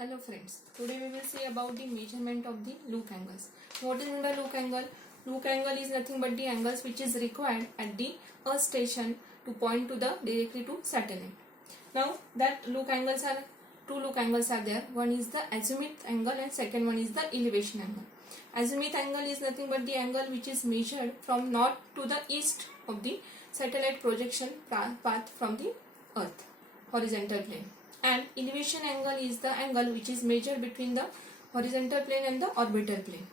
Hello friends, today we will see about the measurement of the loop angles. What is the loop angle? Loop angle is nothing but the angles which is required at the earth station to point to the directly to satellite. Now that two loop angles are there. One is the azimuth angle and second one is the elevation angle. Azimuth angle is nothing but the angle which is measured from north to the east of the satellite projection path from the earth horizontal plane. And elevation angle is the angle which is measured between the horizontal plane and the orbital plane.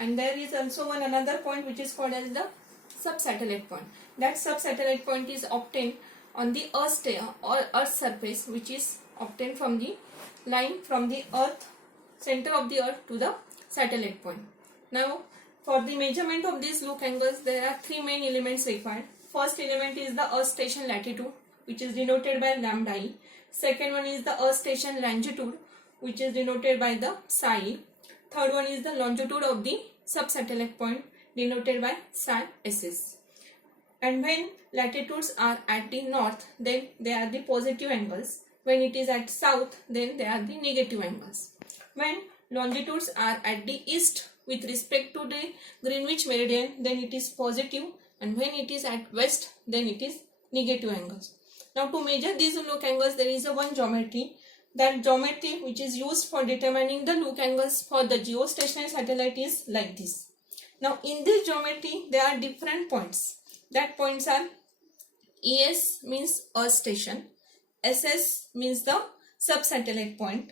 And there is also another point which is called as the sub-satellite point. That sub-satellite point is obtained on the earth surface, which is obtained from the line from the center of the earth to the satellite point. Now for the measurement of these loop angles there are three main elements required. First element is the earth station latitude, which is denoted by lambda e. Second one is the earth station longitude, which is denoted by the psi. Third one is the longitude of the sub-satellite point, denoted by psi ss. And when latitudes are at the north, then they are the positive angles. When it is at south, then they are the negative angles. When longitudes are at the east with respect to the Greenwich meridian, then it is positive, and when it is at west, then it is negative angles. Now to measure these loop angles, there is one geometry. That geometry which is used for determining the loop angles for the geostationary satellite is like this. Now in this geometry there are different points. That points are ES means earth station, SS means the sub-satellite point,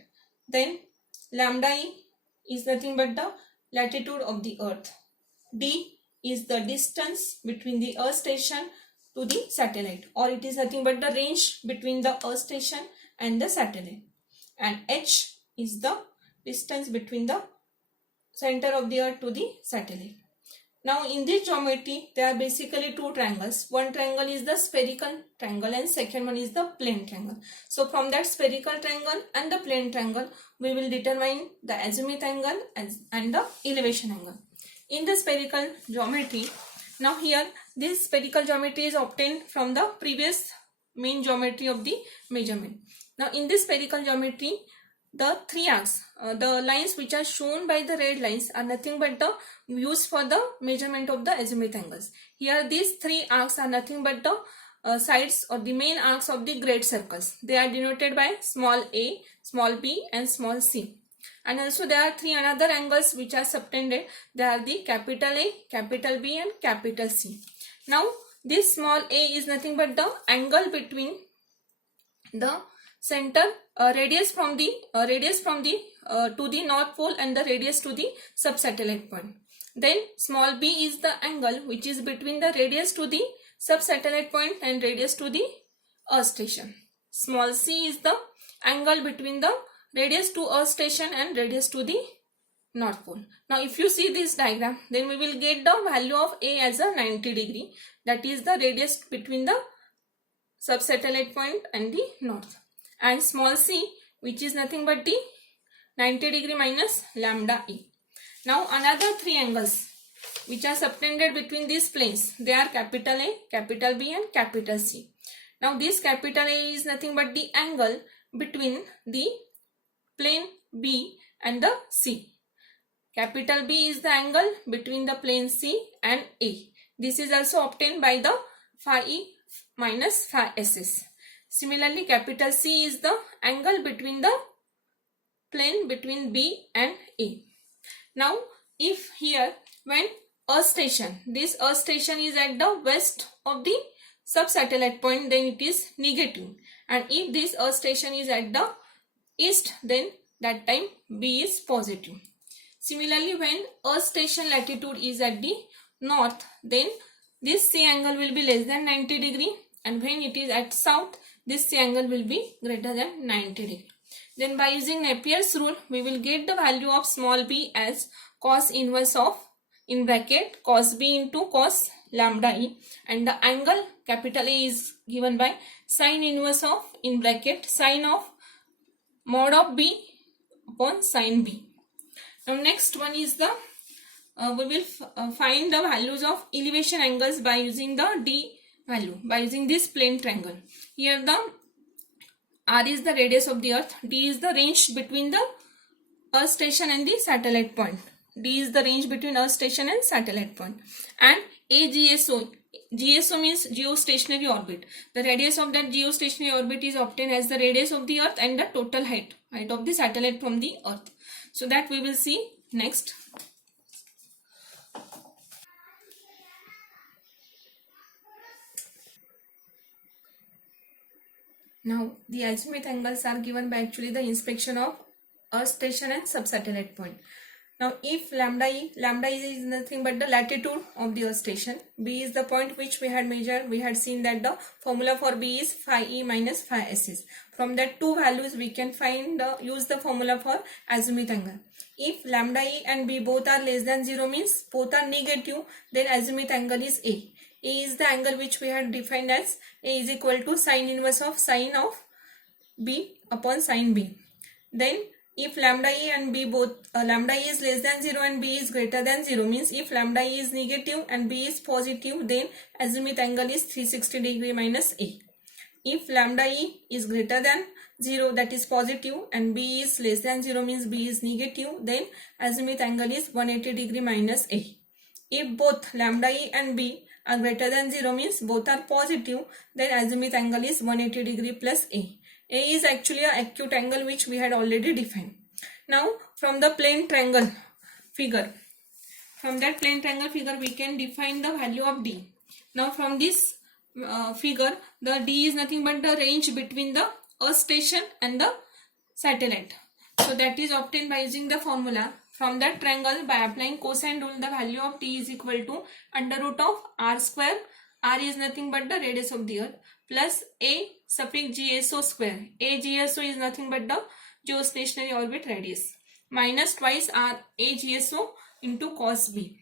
then lambda E is nothing but the latitude of the earth, D is the distance between the earth station to the satellite, or it is nothing but the range between the earth station and the satellite, and H is the distance between the center of the earth to the satellite. Now in this geometry there are basically two triangles. One triangle is the spherical triangle and second one is the plane triangle. So from that spherical triangle and the plane triangle we will determine the azimuth angle and the elevation angle. In the spherical geometry, now here this spherical geometry is obtained from the previous main geometry of the measurement. Now in this spherical geometry, the three arcs, the lines which are shown by the red lines are nothing but the used for the measurement of the azimuth angles. Here these three arcs are nothing but the sides or the main arcs of the great circles. They are denoted by small a, small b and small c. And also there are three another angles which are subtended. They are the capital A, capital B and capital C. Now this small a is nothing but the angle between the center radius from the to the north pole and the radius to the sub-satellite point. Then small b is the angle which is between the radius to the sub-satellite point and radius to the earth station. Small c is the angle between the radius to earth station and radius to the north pole. Now if you see this diagram, then we will get the value of a as a 90 degree. That is the radius between the sub-satellite point and the north. And small c, which is nothing but the 90 degree minus lambda e. Now another three angles which are subtended between these planes, they are capital A, capital B and capital C. Now this capital A is nothing but the angle between the plane B and the C. Capital B is the angle between the plane C and A. This is also obtained by the phi E minus phi SS. Similarly, capital C is the angle between the plane between B and A. Now, if here when earth station, this earth station is at the west of the sub-satellite point, then it is negative. And if this earth station is at the east, then that time B is positive. Similarly, when earth station latitude is at the north, then this C angle will be less than 90 degree, and when it is at south, this C angle will be greater than 90 degree. Then by using Napier's rule, we will get the value of small b as cos inverse of, in bracket, cos b into cos lambda e, and the angle capital A is given by sin inverse of, in bracket, sin of mod of b upon sin b. Now next one is the we will find the values of elevation angles by using the D value, by using this plane triangle. Here the R is the radius of the earth, D is the range between the earth station and the satellite point. D is the range between earth station and satellite point. And AGSO, GSO means geostationary orbit. The radius of that geostationary orbit is obtained as the radius of the earth and the total height of the satellite from the earth. So that we will see next. Now the azimuth angles are given by actually the inspection of earth station and subsatellite point. Now if lambda E is nothing but the latitude of the earth station, B is the point which we had measured. We had seen that the formula for B is phi E minus phi SS. From that two values we can find use the formula for azimuth angle. If lambda E and B both are less than 0 means both are negative, then azimuth angle is A. A is the angle which we had defined as A is equal to sine inverse of sine of B upon sine B. Then if lambda E and B both, lambda E is less than 0 and B is greater than 0 means if lambda E is negative and B is positive, then azimuth angle is 360 degree minus A. If lambda E is greater than 0, that is positive, and B is less than 0 means B is negative, then azimuth angle is 180 degree minus A. If both lambda E and B are greater than 0 means both are positive, then azimuth angle is 180 degree plus A. A is actually an acute angle which we had already defined. Now from the plane triangle figure, we can define the value of D. Now from this figure, the D is nothing but the range between the earth station and the satellite. So that is obtained by using the formula. From that triangle, by applying cosine rule, the value of T is equal to under root of R square. R is nothing but the radius of the earth plus A suffix GSO square. A GSO is nothing but the geostationary orbit radius minus twice R A GSO into cos B.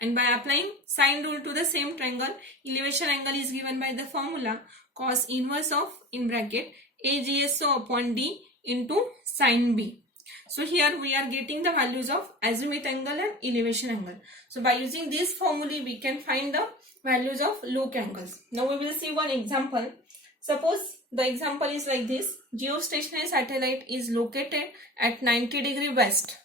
And by applying sine rule to the same triangle, elevation angle is given by the formula cos inverse of in bracket A GSO upon D into sine B. So here we are getting the values of azimuth angle and elevation angle. So by using this formula we can find the values of Luke angles. Now we will see one example. Suppose the example is like this. Geostationary satellite is located at 90 degree west.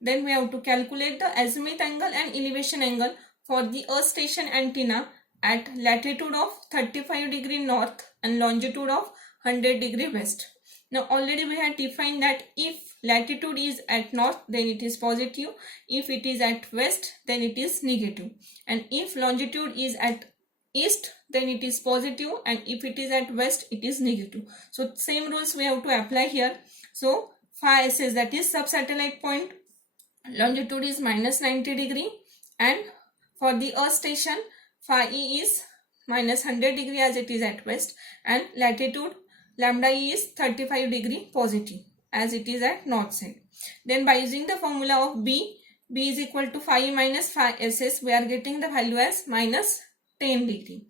Then we have to calculate the azimuth angle and elevation angle for the earth station antenna at latitude of 35 degree north and longitude of 100 degree west. Now already we had defined that if latitude is at north, then it is positive. If it is at west, then it is negative. And if longitude is at east, then it is positive. And if it is at west, it is negative. So same rules we have to apply here. So phi SS, that is subsatellite point, longitude is minus 90 degree. And for the earth station, phi E is minus 100 degree as it is at west. And latitude lambda E is 35 degree positive as it is at north side. Then by using the formula of B is equal to phi minus phi SS, we are getting the value as minus 10 degree.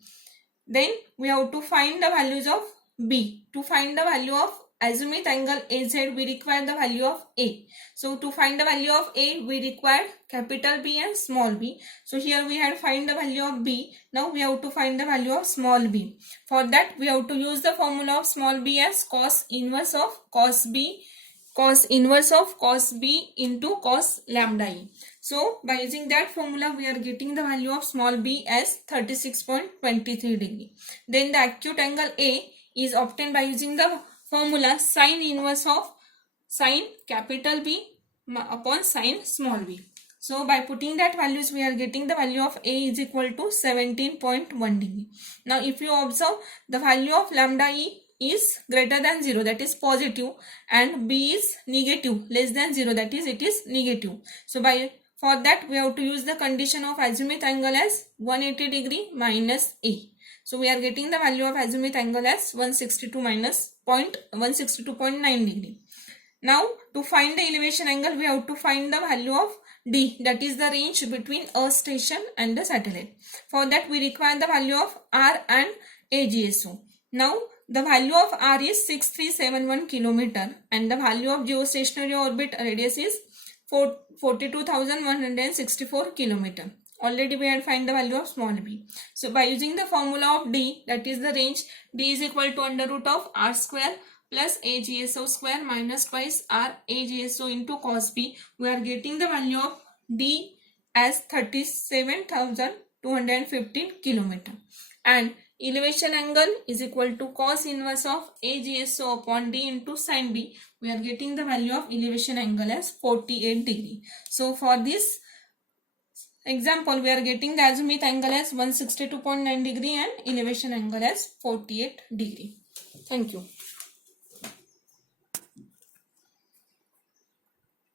Then we have to find the values of B. To find the value of azimuth angle AZ, we require the value of A. So to find the value of A, we require capital B and small b. So here we had find the value of B. Now we have to find the value of small b. For that we have to use the formula of small b as cos inverse of cos B into cos lambda E. So by using that formula we are getting the value of small b as 36.23 degree. Then the acute angle A is obtained by using the formula sine inverse of sine capital B upon sine small b. So by putting that values we are getting the value of A is equal to 17.1 degree. Now if you observe, the value of lambda E is greater than 0, that is positive, and B is negative, less than 0, that is it is negative. So for that we have to use the condition of azimuth angle as 180 degree minus A. So we are getting the value of azimuth angle as 162.9 degree. Now to find the elevation angle we have to find the value of D, that is the range between earth station and the satellite. For that we require the value of R and AGSO. Now the value of R is 6371 km and the value of geostationary orbit radius is 42,164 km. Already we had find the value of small b. So by using the formula of D, that is the range, D is equal to under root of R square plus AGSO square minus twice R AGSO into cos B. We are getting the value of D as 37,215 kilometer. And elevation angle is equal to cos inverse of AGSO upon D into sin B. We are getting the value of elevation angle as 48 degree. So for this example, we are getting the azimuth angle as 162.9 degree and elevation angle as 48 degree. Thank you.